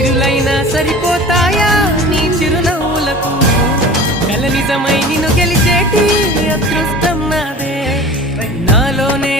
ఇరులైనా సరిపోతాయా నీ చిరునవ్వులకు కల నిజమై నిన్ను గెలిచేటి అదృష్టం నాదే నాలోనే